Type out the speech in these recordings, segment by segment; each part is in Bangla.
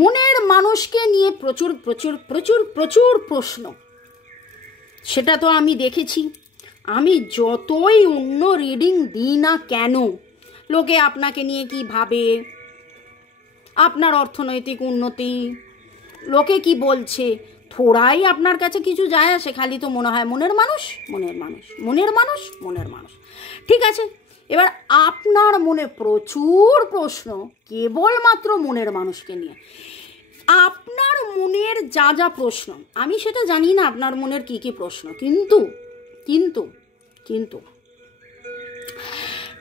মনের মানুষকে নিয়ে প্রচুর প্রচুর প্রচুর প্রচুর প্রশ্ন, সেটা তো আমি দেখেছি। আমি যতই অন্য রিডিং দিই না কেন, লোকে আপনাকে নিয়ে কি ভাবে, আপনার অর্থনৈতিক উন্নতি, লোকে কি বলছে, থোড়াই আপনার কাছে কিছু যায় আসে। খালি তো মনে হয় মনের মানুষ, মনের মানুষ, মনের মানুষ, মনের মানুষ। ঠিক আছে, এবার আপনার মনে প্রচুর প্রশ্ন কেবলমাত্র মনের মানুষকে নিয়ে। আপনার মনের যা যা প্রশ্ন, আমি সেটা জানি না আপনার মনের কি কি প্রশ্ন, কিন্তু কিন্তু কিন্তু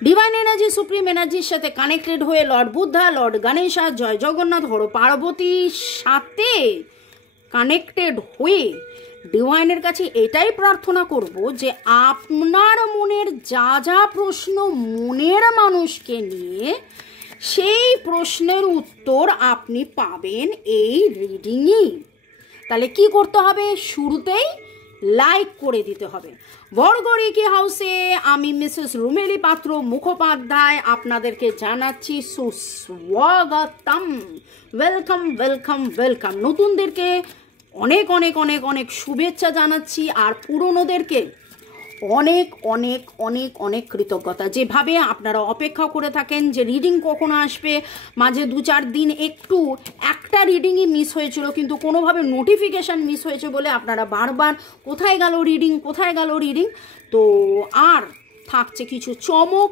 ডিভাইন এনার্জি, সুপ্রিম এনার্জির সাথে কানেক্টেড হয়ে লর্ড বুদ্ধা, লর্ড গণেশা, জয় জগন্নাথ, হর পার্বতীর সাথে কানেক্টেড হয়ে ডিভাইনের কাছে এটাই প্রার্থনা করব যে আপনার মনের যা যা প্রশ্ন মনের মানুষকে নিয়ে, সেই প্রশ্নের উত্তর আপনি পাবেন এই রিডিংয়ে। তাহলে কি করতে হবে? শুরুতেই লাইক করে দিতে হবে। বর্গরিকি হাউসে আমি মিসেস রুমেলি পাত্র মুখোপাধ্যায় আপনাদেরকে জানাচ্ছি সুস্বাগতম, ওয়েলকাম ওয়েলকাম ওয়েলকাম। নতুনদেরকে অনেক অনেক অনেক অনেক শুভেচ্ছা জানাচ্ছি, আর পুরনোদেরকে অনেক অনেক অনেক অনেক কৃতজ্ঞতা। যেভাবে আপনারা অপেক্ষা করে থাকেন যে রিডিং কখন আসবে, মাঝে 2-4 দিন একটু একটা রিডিংই মিস হয়েছিল, কিন্তু কোনোভাবে নোটিফিকেশান মিস হয়েছে বলে আপনারা বারবার কোথায় গেল রিডিং, কোথায় গেল রিডিং। তো আর থাকছে কিছু চমক।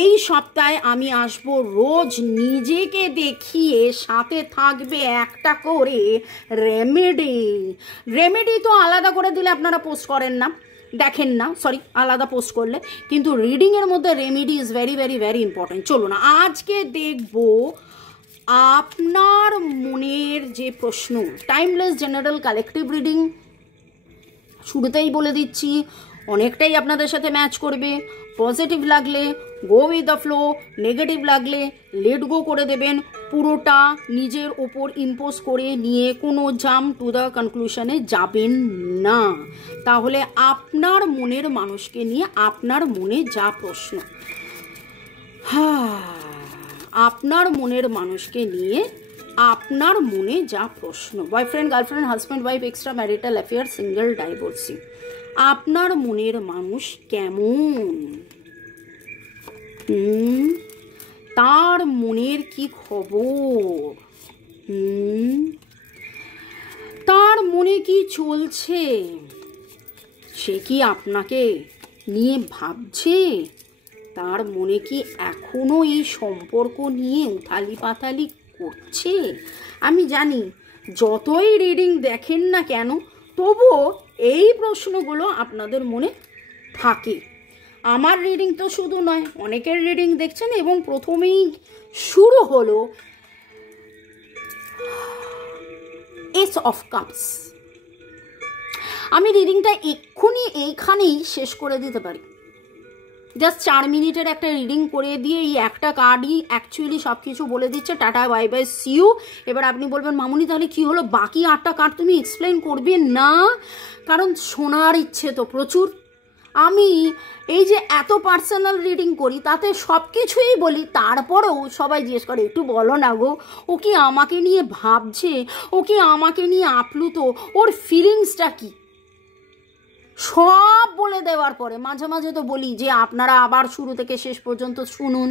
এই সপ্তাহে আমি আসব রোজ নিজেকে দেখিয়ে, সাথে থাকবে একটা করে রেমেডি। রেমেডি তো আলাদা করে দিলে আপনারা পোস্ট করেন না, দেখেন না, সরি, আলাদা পোস্ট করলে, কিন্তু রিডিংয়ের মধ্যে remedy is very very very important. চলুন আজকে দেখব আপনার মনের যে প্রশ্ন। টাইমলেস জেনারেল কালেকটিভ রিডিং, শুরুতেই বলে দিচ্ছি অনেকটাই আপনাদের সাথে ম্যাচ করবে। পজিটিভ লাগলে go with the flow, negative লাগলে লেট গো করে দেবেন। পুরোটা নিজের ওপর ইম্পোজ করে নিয়ে কোনো জাম্প টু দ্য কনক্লুশনে যাবেন না। তাহলে আপনার মনের মানুষকে নিয়ে আপনার মনে যা প্রশ্ন, আপনার মনের মানুষকে নিয়ে আপনার মনে যা প্রশ্ন, boyfriend, girlfriend, husband, wife, extra marital affair, single, divorcee, আপনার মনের মানুষ কেমন, তার মনের কি খবর, তার মনে কি চলছে, সে কি আপনাকে নিয়ে ভাবছে, তার মনে কি এখনো এই সম্পর্ক নিয়ে উথালি পাতালি করছে। আমি জানি যতই রিডিং দেখেন না কেন, তবুও এই প্রশ্নগুলো আপনাদের মনে থাকে। আমার রিডিং তো শুধু নয়, অনেকের রিডিং দেখছেন, এবং প্রথমেই শুরু হলো এস অফ কাপস। আমি রিডিংটা এক্ষুনি এইখানেই শেষ করে দিতে পারি, জাস্ট 4 মিনিটের একটা রিডিং করে দিয়ে এই একটা কার্ডই অ্যাকচুয়ালি সব কিছু বলে দিচ্ছে। Tata, bye bye, see you. এবার আপনি বলবেন মামুনি তাহলে কি হলো, বাকি 8টা কার্ড তুমি এক্সপ্লেন করবে না? কারণ শোনার ইচ্ছে তো প্রচুর। আমি এই যে এত পার্সোনাল রিডিং করি, তাতে সব কিছুই বলি, তারপরেও সবাই জিজ্ঞেস করে একটু বলো না গো, ও কি আমাকে নিয়ে ভাবছে, ও কি আমাকে নিয়ে আপ্লুত, ওর ফিলিংসটা কি, সব বলে দেওয়ার পরে মাঝে মাঝে তো বলি যে আপনারা আবার শুরু থেকে শেষ পর্যন্ত শুনুন,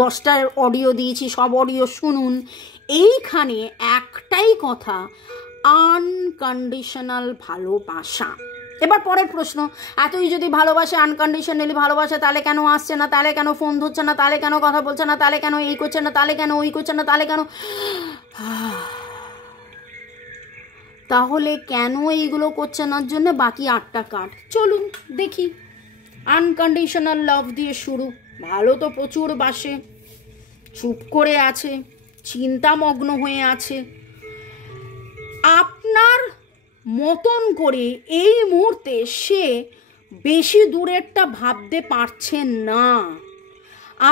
10টা অডিও দিয়েছি, সব অডিও শুনুন। এইখানে একটাই কথা, আনকন্ডিশনাল ভালোবাসা। এবার পরের প্রশ্ন, এতই যদি ভালোবাসে, আনকন্ডিশনালি ভালোবাসে, তাহলে কেন আসছে না, তাহলে কেন ফোন ধরছে না, তাহলে কেন কথা বলছে না, তাহলে কেন এই করছে না, তাহলে কেন ওই করছে না, তাহলে কেন, তাহলে কেন এইগুলো করছে না জন্য বাকি 8টা কার্ড চলুন দেখি। আনকন্ডিশনাল লাভ দিয়ে শুরু। ভালো তো প্রচুর বাসে, চুপ করে আছে, চিন্তামগ্ন হয়ে আছে, আপনার মতন করে এই মুহূর্তে সে বেশি দূরেরটা ভাবতে পারছেন না।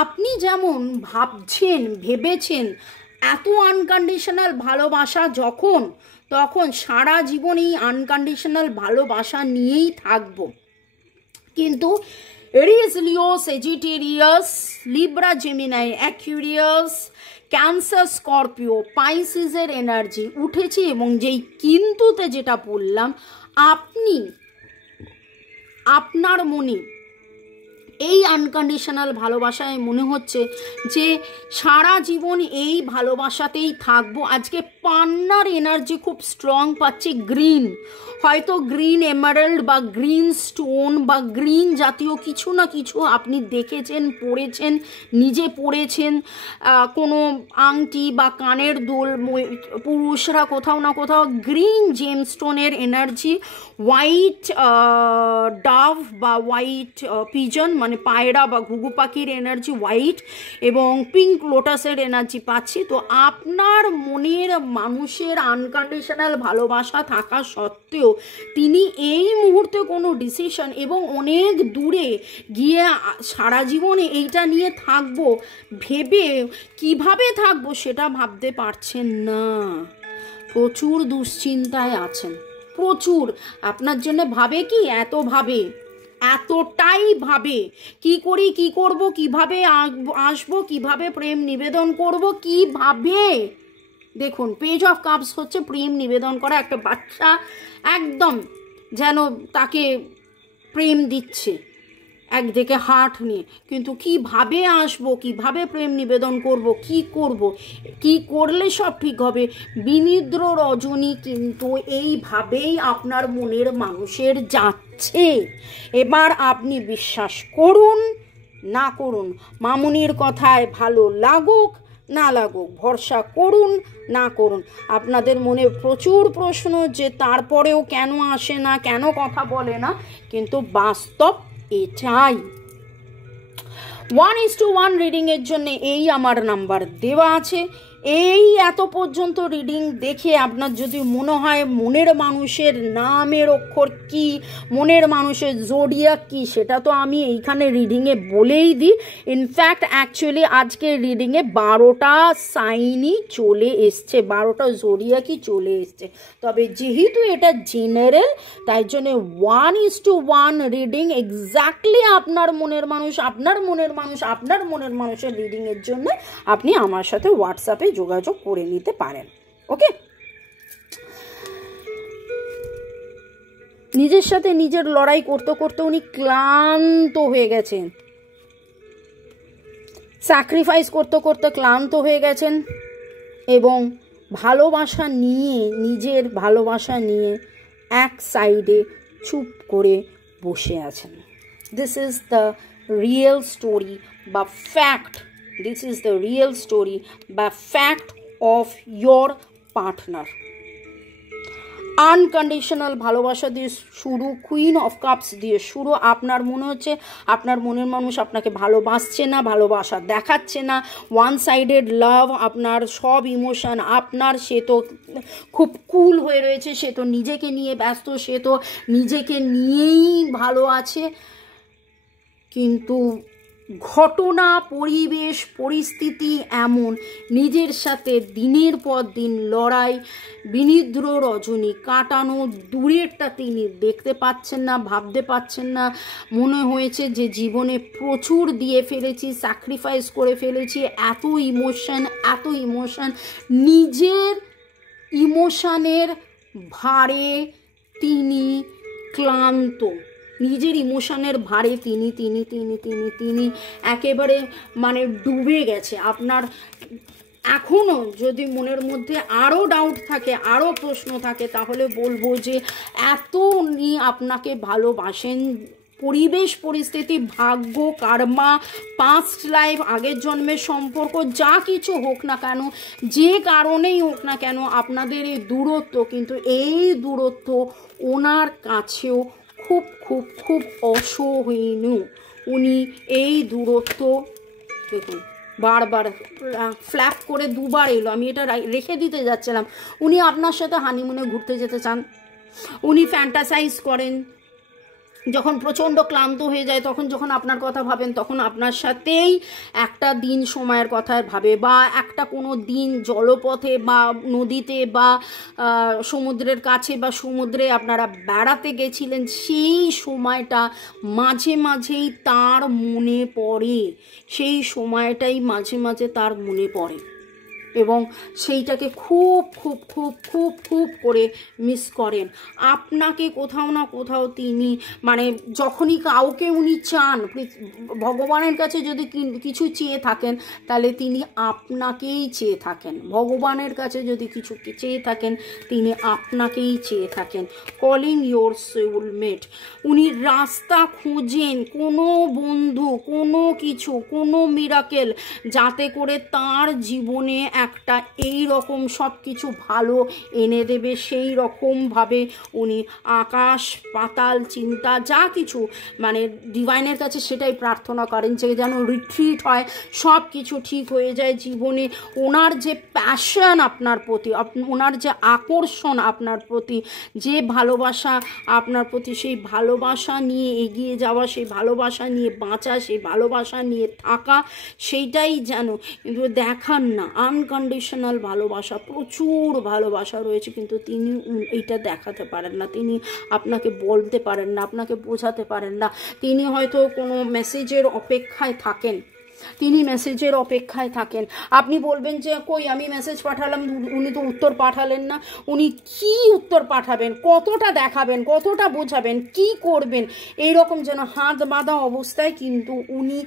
আপনি যেমন ভাবছেন, ভেবেছেন এত আনকন্ডিশনাল ভালোবাসা যখন, তখন সারা জীবন এই আনকন্ডিশনাল ভালোবাসা নিয়েই থাকবো। কিন্তু Aries, Leo, Sagittarius, Libra, Gemini, Aquarius, Cancer, Scorpio, পাইসিসের এনার্জি উঠেছে। এবং যেই কিন্তুতে যেটা বললাম, আপনি আপনার মনে এই আনকন্ডিশনাল ভালোবাসায় মনে হচ্ছে যে সারা জীবন এই ভালোবাসাতেই থাকবো। আজকে পান্নার এনার্জি খুব স্ট্রং পাচ্ছি। গ্রিন, হয়তো গ্রিন এমারাল্ড বা গ্রিন স্টোন বা গ্রিন জাতীয় কিছু না কিছু আপনি দেখেছেন, পড়েছেন, নিজে পড়েছেন। কোনো আংটি বা কানের দুল, পুরুষরা কোথাও না কোথাও গ্রিন জেমস্টোনের এনার্জি, হোয়াইট ডাভ বা হোয়াইট পিজন মানে পায়রা বা ঘুঘু পাখির এনার্জি হোয়াইট, এবং পিঙ্ক লোটাসের এনার্জি পাচ্ছি। তো আপনার মনের মানুষের আনকন্ডিশনাল ভালোবাসা থাকা সত্ত্বেও তিনি এই মুহূর্তে কোনো ডিসিশন এবং অনেক দূরে গিয়ে সারা জীবনে এইটা নিয়ে থাকবো ভেবে কিভাবে থাকবো সেটা ভাবতে পারছেন না। প্রচুর দুশ্চিন্তায় আছেন, প্রচুর। আপনার জন্য ভাবে কি? এতটাই ভাবে কি করি, কি করব, কিভাবে আসবো, কিভাবে প্রেম নিবেদন করব, কিভাবে। দেখুন, পেজ অফ কাপস হচ্ছে প্রেম নিবেদন করা। একটা বাচ্চা একদম যেন তাকে প্রেম দিচ্ছে একদিকে হার্ট নিয়ে, কিন্তু কিভাবে আসবো, কিভাবে প্রেম নিবেদন করব, কি করলে সব ঠিক হবে। বিনিদ্র রজনী কিন্তু এইভাবেই আপনার মনের মানুষের যাচ্ছে। এবার আপনি বিশ্বাস করুন না করুন, মামুনির কথায় ভালো লাগুক না লাগুক, ভরসা করুন না করুন, আপনাদের মনে প্রচুর প্রশ্ন যে তারপরেও কেন আসে না, কেন কথা বলে না, কিন্তু বাস্তব এটাই। 1:1 রিডিংয়ের জন্য এই আমার নাম্বার দেওয়া আছে। এই এত পর্যন্ত রিডিং দেখে আপনার যদি মনে হয় মনের মানুষের নামের অক্ষর কি, মনের মানুষের জোডিয়াক কি, সেটা তো আমি এইখানে রিডিংয়ে বলেই দিই। ইনফ্যাক্ট অ্যাকচুয়ালি আজকের রিডিংয়ে 12টা সাইনই চলে এসছে, 12টা জোডিয়াকই চলে এসছে। তবে যেহেতু এটা জেনারেল, তাই জন্য 1:1 রিডিং এক্স্যাক্টলি আপনার মনের মানুষের রিডিংয়ের জন্য আপনি আমার সাথে হোয়াটসঅ্যাপে যোগাযোগ করে নিতে পারেন। ওকে, নিজের সাথে নিজের লড়াই করতে করতে উনি ক্লান্ত হয়ে গেছেন, স্যাক্রিফাইস করতে করতে ক্লান্ত হয়ে গেছেন, এবং নিজের ভালোবাসা নিয়ে এক সাইডে চুপ করে বসে আছেন। This is the real story বা fact, of your partner. Unconditional ভালোবাসা দিয়ে শুরু, কুইন অফ কাপস দিয়ে শুরু। আপনার মনে হচ্ছে আপনার মনের মানুষ আপনাকে ভালোবাসছে না, ভালোবাসা দেখাচ্ছে না, ওয়ান সাইডেড লাভ, আপনার সব ইমোশন আপনার, সে তো খুব কুল হয়ে রয়েছে, সে তো নিজেকে নিয়ে ব্যস্ত, সে তো নিজেকে নিয়েই ভালো আছে। কিন্তু ঘটনা, পরিবেশ, পরিস্থিতি এমন, নিজের সাথে দিনের পর দিন লড়াই, বিনিদ্র রজনী কাটানো, দূরেরটা তিনি দেখতে পাচ্ছেন না, ভাবতে পাচ্ছেন না। মনে হয়েছে যে জীবনে প্রচুর দিয়ে ফেলেছি, স্যাক্রিফাইস করে ফেলেছি, এত ইমোশন, নিজের ইমোশনের ভারে তিনি ক্লান্ত, নিজের ইমোশনের ভারে তিনি একেবারে মানে ডুবে গেছে। আপনার এখনও যদি মনের মধ্যে আরও ডাউট থাকে, আরও প্রশ্ন থাকে, তাহলে বলবো যে এত উনি আপনাকে ভালোবাসেন। পরিবেশ, পরিস্থিতি, ভাগ্য, কার্মা, পাস্ট লাইফ, আগের জন্মের সম্পর্ক, যা কিছু হোক না কেন, যে কারণেই হোক না কেন, আপনাদের এই দূরত্ব, কিন্তু এই দূরত্ব ওনার কাছেও খুব খুব খুব অসহনীয়। উনি এই দূরত্ব, দেখুন বারবার ফ্ল্যাপ করে দুবার এলো, আমি এটা রেখে দিতে যাচ্ছিলাম। উনি আপনার সাথে হানিমুনে ঘুরতে যেতে চান, উনি ফ্যান্টাসাইজ করেন, যখন প্রচণ্ড ক্লান্ত হয়ে যায়, তখন যখন আপনার কথা ভাবেন, তখন আপনার সাথেই একটা দিন সময়ের কথা ভাবে, বা একটা কোনো দিন জলপথে বা নদীতে বা সমুদ্রের কাছে বা সমুদ্রে আপনারা বেড়াতে গেছিলেন, সেই সময়টা মাঝে মাঝেই তার মনে পড়ে, সেই সময়টাই মাঝে মাঝে তার মনে পড়ে। এবং সেইটাকে খুব খুব খুব খুব খুব করে মিস করেন। আপনাকে কোথাও না কোথাও তিনি মানে যখনই কাউকে উনি চান, ভগবানের কাছে যদি কিছু চেয়ে থাকেন তাহলে তিনি আপনাকেই চেয়ে থাকেন। ভগবানের কাছে যদি কিছু চেয়ে থাকেন তিনি আপনাকেই চেয়ে থাকেন। কলিং ইয়োর সোলমেট, উনি রাস্তা খুঁজেন, কোনো বন্ধু, কোনো কিছু, কোনো মিরাকেল যাতে করে তার জীবনে একটা এই রকম সব কিছু ভালো এনে দেবে, সেই রকমভাবে উনি আকাশ পাতাল চিন্তা যা কিছু মানে ডিভাইনের কাছে সেটাই প্রার্থনা করেন যে যেন রিট্রিট হয়, সব কিছু ঠিক হয়ে যায় জীবনে। ওনার যে প্যাশন আপনার প্রতি, ওনার যে আকর্ষণ আপনার প্রতি, যে ভালোবাসা আপনার প্রতি, সেই ভালোবাসা নিয়ে এগিয়ে যাওয়া, সেই ভালোবাসা নিয়ে বাঁচা, সেই ভালোবাসা নিয়ে থাকা, সেইটাই যেন কিন্তু দেখান না। আনকন্ডিশনাল ভালোবাসা, প্রচুর ভালোবাসা রয়েছে কিন্তু তিনি এইটা দেখাতে পারেন না, তিনি আপনাকে বলতে পারেন না, আপনাকে বোঝাতে পারেন না। তিনি হয়তো কোনো মেসেজের অপেক্ষায় থাকেন, তিনি মেসেজের অপেক্ষায় থাকেন। আপনি বলবেন যে কই আমি মেসেজ পাঠালাম, উনি তো উত্তর পাঠালেন না। উনি কি উত্তর পাঠাবেন, কতটা দেখাবেন, কতটা বোঝাবেন, কি করবেন, এইরকম যেন হাত বাঁধা অবস্থায় কিন্তু উনি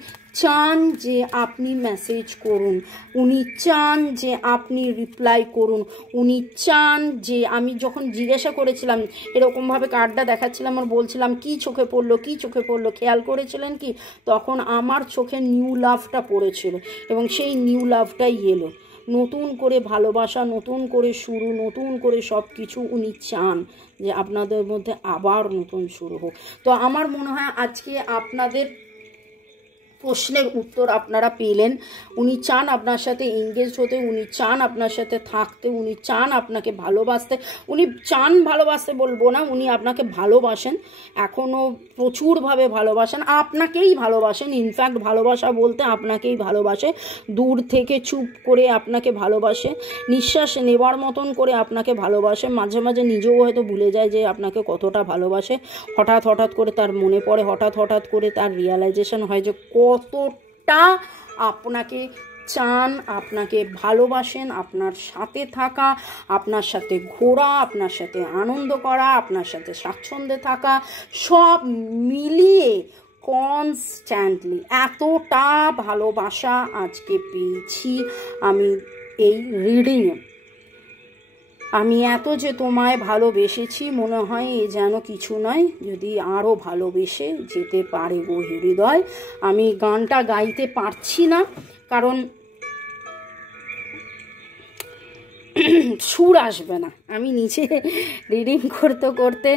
চান যে আপনি মেসেজ করুন, উনি চান যে আপনি রিপ্লাই করুন, উনি চান যে আমি যখন জিজ্ঞাসা করেছিলাম এরকমভাবে কার্ডটা দেখাচ্ছিলাম আর বলছিলাম কি চোখে পড়লো, কি চোখে পড়লো, খেয়াল করেছিলেন কি, তখন আমার চোখে নিউ লাভটা পড়েছিল এবং সেই নিউ লাভটাই এলো। নতুন করে ভালোবাসা, নতুন করে শুরু, নতুন করে সব কিছু উনি চান যে আপনাদের মধ্যে আবার নতুন শুরু হোক। তো আমার মনে হয় আজকে আপনাদের প্রশ্নের উত্তর আপনারা পেলেন। উনি চান আপনার সাথে এঙ্গেজ হতে, উনি চান আপনার সাথে থাকতে, উনি চান আপনাকে ভালোবাসতে। উনি চান ভালোবাসতে বলবো না, উনি আপনাকে ভালোবাসেন, এখনও প্রচুরভাবে ভালোবাসেন, আপনাকেই ভালোবাসেন। ইনফ্যাক্ট ভালোবাসা বলতে আপনাকেই ভালোবাসে, দূর থেকে চুপ করে আপনাকে ভালোবাসে, নিঃশ্বাস নেবার মতন করে আপনাকে ভালোবাসে। মাঝে মাঝে নিজেও হয়তো ভুলে যায় যে আপনাকে কতটা ভালোবাসে। হঠাৎ হঠাৎ করে তার মনে পড়ে, হঠাৎ হঠাৎ করে তার রিয়ালাইজেশন হয় যে কতটা আপনাকে চান, আপনাকে ভালোবাসেন, আপনার সাথে থাকা, আপনার সাথে ঘোরা, আপনার সাথে আনন্দ করা, আপনার সাথে স্বাচ্ছন্দ্যে থাকা, সব মিলিয়ে কনস্ট্যান্টলি এতটা ভালোবাসা আজকে পেয়েছি আমি এই রিডিংয়ে। আমি এত যে তোমায় ভালোবেসেছি মনে হয় এ যেন কিছু নয়, যদি আরও ভালোবেসে যেতে পারে গো হৃদয়। আমি গানটা গাইতে পারছি না কারণ সুর আসবে না। আমি নিচে রিডিং করতে করতে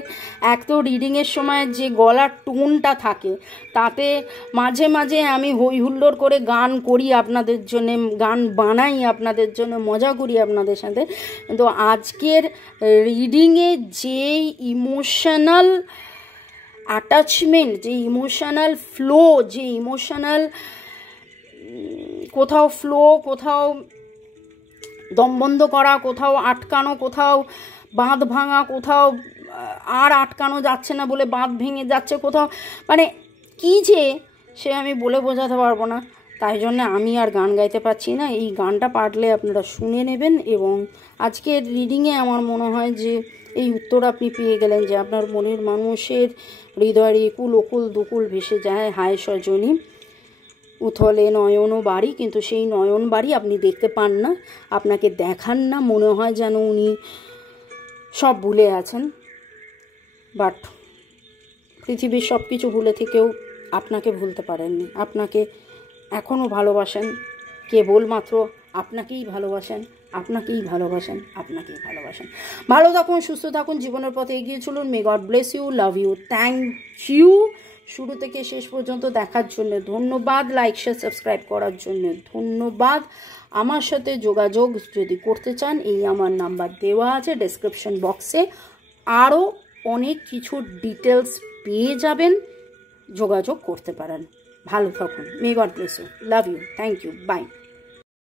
এক তো রিডিংয়ের সময় যে গলার টোনটা থাকে তাতে মাঝে মাঝে আমি হই হুল্লোড় করে গান করি আপনাদের জন্য, গান বানাই আপনাদের জন্য, মজা করি আপনাদের সাথে। তো আজকের রিডিংয়ে যে ইমোশনাল অ্যাটাচমেন্ট, যে ইমোশনাল ফ্লো, যে ইমোশনাল কোথাও ফ্লো, কোথাও দম বন্ধ করা, কোথাও আটকানো, কোথাও বাঁধ ভাঙা, কোথাও আর আটকানো যাচ্ছে না বলে বাঁধ ভেঙে যাচ্ছে, কোথাও মানে কী যে সে আমি বলে বোঝাতে পারবো না। তাই জন্য আমি আর গান গাইতে পারছি না। এই গানটা পারলে আপনারা শুনে নেবেন। এবং আজকের রিডিংয়ে আমার মনে হয় যে এই উত্তর আপনি পেয়ে গেলেন যে আপনার মনের মানুষের হৃদয়ের একুল ওকুল দুকুল ভেসে যায় হায় সজনী উথলে নয়ন বাড়ি, কিন্তু সেই নয়ন বাড়ি আপনি দেখতে পান না, আপনাকে দেখান না, মনে হয় যেন উনি সব ভুলে আছেন। বাট পৃথিবীর সব কিছু ভুলে থেকেও আপনাকে ভুলতে পারেননি, আপনাকে এখনও ভালোবাসেন, কেবলমাত্র আপনাকেই ভালোবাসেন, আপনাকেই ভালোবাসেন, আপনাকেই ভালোবাসেন। ভালো থাকুন, সুস্থ থাকুন, জীবনের পথে এগিয়ে চলুন। May God bless you, love you, thank you শুরু থেকে শেষ পর্যন্ত দেখার জন্য ধন্যবাদ, লাইক শেয়ার সাবস্ক্রাইব করার জন্য ধন্যবাদ। আমার সাথে যোগাযোগ যদি করতে চান এই আমার নাম্বার দেওয়া আছে ডেসক্রিপশন বক্সে, আরও অনেক কিছু ডিটেলস পেয়ে যাবেন, যোগাযোগ করতে পারেন। ভালো থাকুন, may God bless you, love you, thank you, by.